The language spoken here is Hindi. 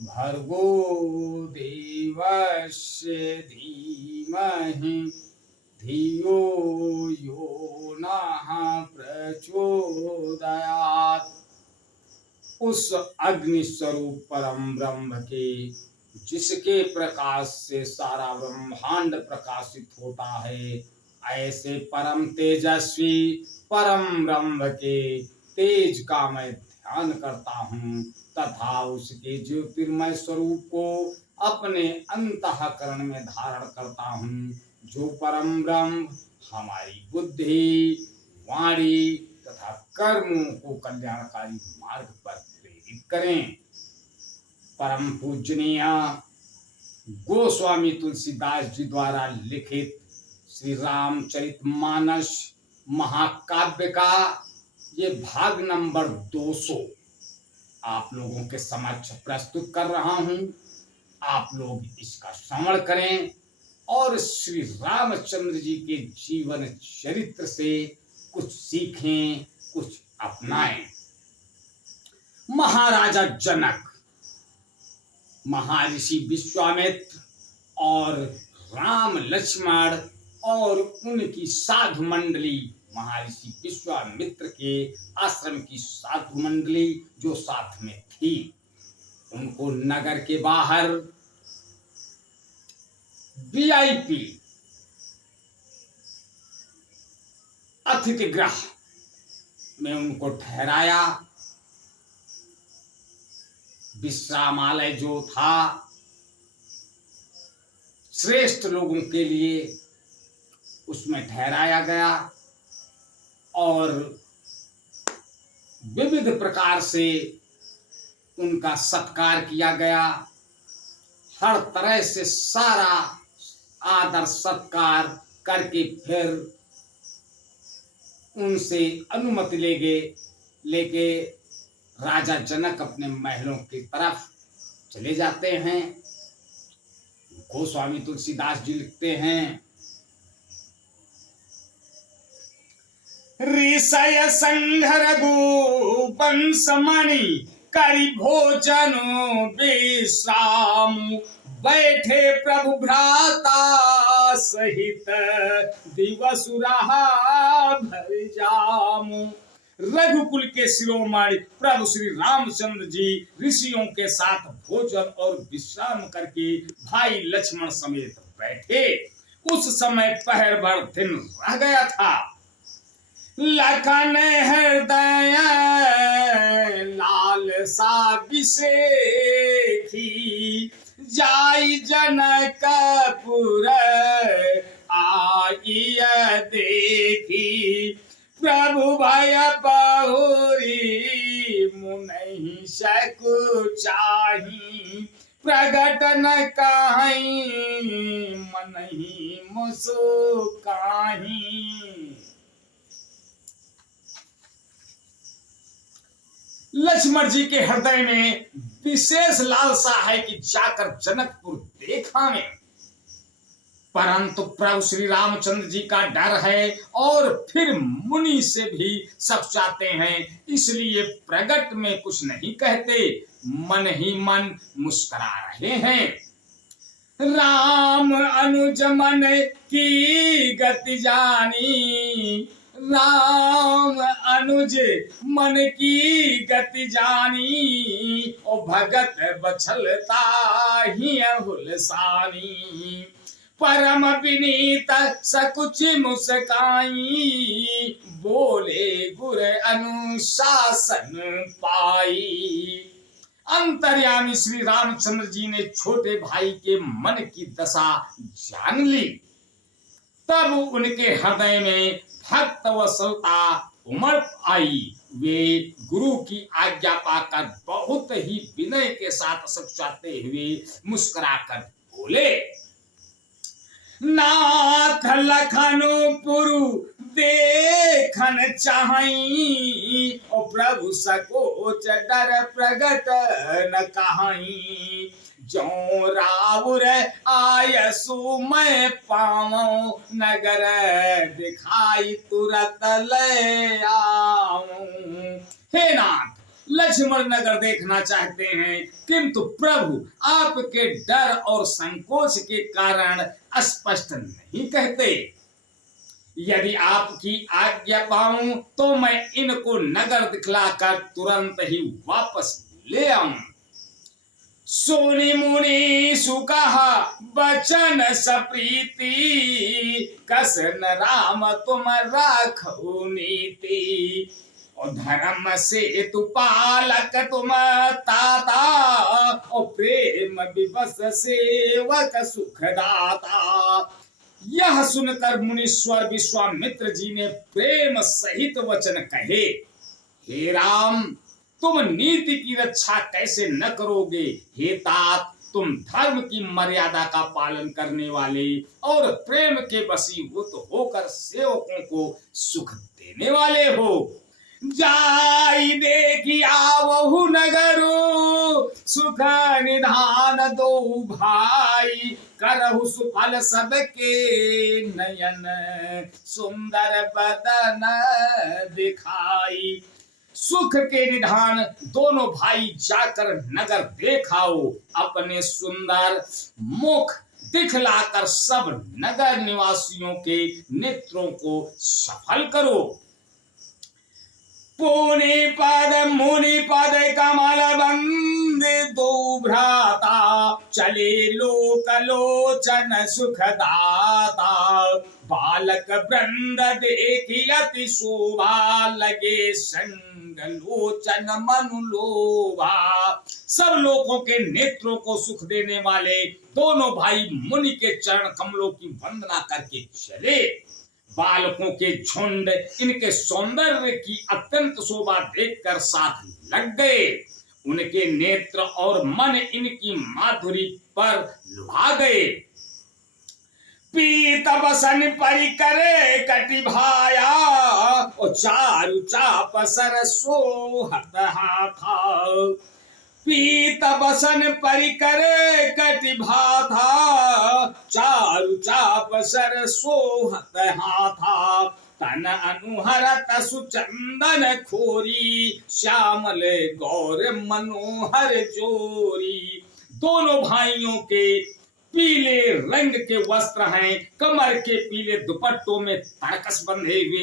भर्गो देवस्य धीमहि धियो यो नः प्रचोदयात्। उस अग्नि स्वरूप परम ब्रह्म के, जिसके प्रकाश से सारा ब्रह्मांड प्रकाशित होता है, ऐसे परम तेजस्वी परम ब्रह्म के तेज का मैं ध्यान करता हूँ तथा उसके ज्योतिर्मय स्वरूप को अपने अंतःकरण में धारण करता हूँ, जो परम ब्रह्म हमारी बुद्धि, वाणी तथा कर्मों को कल्याणकारी मार्ग पर प्रेरित करें। परम पूजनीय गोस्वामी तुलसीदास जी द्वारा लिखित श्री रामचरितमानस महाकाव्य का ये भाग नंबर 200 आप लोगों के समक्ष प्रस्तुत कर रहा हूं। आप लोग इसका श्रवण करें और श्री रामचंद्र जी के जीवन चरित्र से कुछ सीखें, कुछ अपनाएं। महाराजा जनक, महर्षि विश्वामित्र और राम लक्ष्मण और उनकी साधु मंडली, महर्षि विश्वामित्र के आश्रम की साधु मंडली जो साथ में थी, उनको नगर के बाहर वीआईपी अतिथि गृह में उनको ठहराया। विश्रामालय जो था श्रेष्ठ लोगों के लिए, उसमें ठहराया गया और विविध प्रकार से उनका सत्कार किया गया। हर तरह से सारा आदर सत्कार करके फिर उनसे अनुमति लेके राजा जनक अपने महलों की तरफ चले जाते हैं। गोस्वामी तुलसीदास जी लिखते हैं, ऋषय संघर गोपंसमणि करि भोजनो विश्राम, बैठे प्रभु भ्राता सहित दिवसुरा भर जामु। रघुकुल के शिरोमणि प्रभु श्री रामचंद्र जी ऋषियों के साथ भोजन और विश्राम करके भाई लक्ष्मण समेत बैठे। उस समय पहर भर दिन रह गया था। लखन हृदय लालसा विसेखी, जाई जनकपुर आइय देखी। प्रभु भय बहुरी मुनहि सकुचाही, प्रगट न काहीं मनहि मुसुकाहीं। लक्ष्मण जी के हृदय में विशेष लालसा है कि जाकर जनकपुर देखा में, परंतु प्रभु श्री रामचंद्र जी का डर है और फिर मुनि से भी सब चाहते हैं, इसलिए प्रगट में कुछ नहीं कहते, मन ही मन मुस्कुरा रहे हैं। राम अनुज मन की गति जानी, राम अनुज मन की गति जानी, ओ भगत बछलता ही हुलसानी। परम विनीत सकुच मुस्काई, बोले गुर अनुशासन पाई। अंतर्यामी श्री रामचंद्र जी ने छोटे भाई के मन की दशा जान ली। तब उनके हृदय में भक्त वत्सलता उमड़ आई। वे गुरु की आज्ञा पाकर बहुत ही विनय के साथ सकुचाते हुए मुस्कुराकर बोले, नाथ लखनपुर देखन चाहई, ओ प्रभु सकोच डर प्रगट न कहाई। जो राउर आयसु मैं पाऊं, नगर दिखाई तुरत ले आऊं। हे नाथ, लक्ष्मण नगर देखना चाहते हैं, किंतु प्रभु आपके डर और संकोच के कारण स्पष्ट नहीं कहते। यदि आपकी आज्ञा पाऊं तो मैं इनको नगर दिखलाकर तुरंत ही वापस ले आऊं। सोनी मुनि सुकहा बचन सप्रीति, कसन राम तुम राखो नीति। और धर्म से तु पालक तुम ताता, और प्रेम विवश सेवक सुखदाता। यह सुनकर मुनीश्वर विश्वामित्र जी ने प्रेम सहित वचन कहे, हे राम, तुम नीति की रक्षा कैसे न करोगे। हे तात, तुम धर्म की मर्यादा का पालन करने वाले और प्रेम के वशीभूत होकर सेवकों को सुख देने वाले हो। जाई देखी आवहु नगरो, सुख निधान दो भाई। करहु सुफल सबके नयन, सुंदर बदन दिखाई। सुख के निधान दोनों भाई जाकर नगर देखाओ, अपने सुंदर मुख दिखलाकर सब नगर निवासियों के नेत्रों को सफल करो। पुनि पद मुनि पद कमल बंद दो भ्राता, चले लोक लोचन सुखदाता। बालक वृंद देखी अति शोभा, लगे संग लोचन मनु लोभा। सब लोगों के नेत्रों को सुख देने वाले दोनों भाई मुनि के चरण कमलों की वंदना करके चले। बालकों के झुंड इनके सौंदर्य की अत्यंत शोभा देखकर साथ लग गए। उनके नेत्र और मन इनकी माधुरी पर लुभा गए। पीत बसन परिकरे कटि भाया, और चारु चाप सर सोहत हाथा। पीत बसन परिकरे कटि भाथा, चारु चाप सर सोहत हाथा। तन अनुहरत सुचंदन खोरी, श्यामल गौर मनोहर जोरी। दोनों भाइयों के पीले रंग के वस्त्र हैं, कमर के पीले दुपट्टों में तड़कस बंधे हुए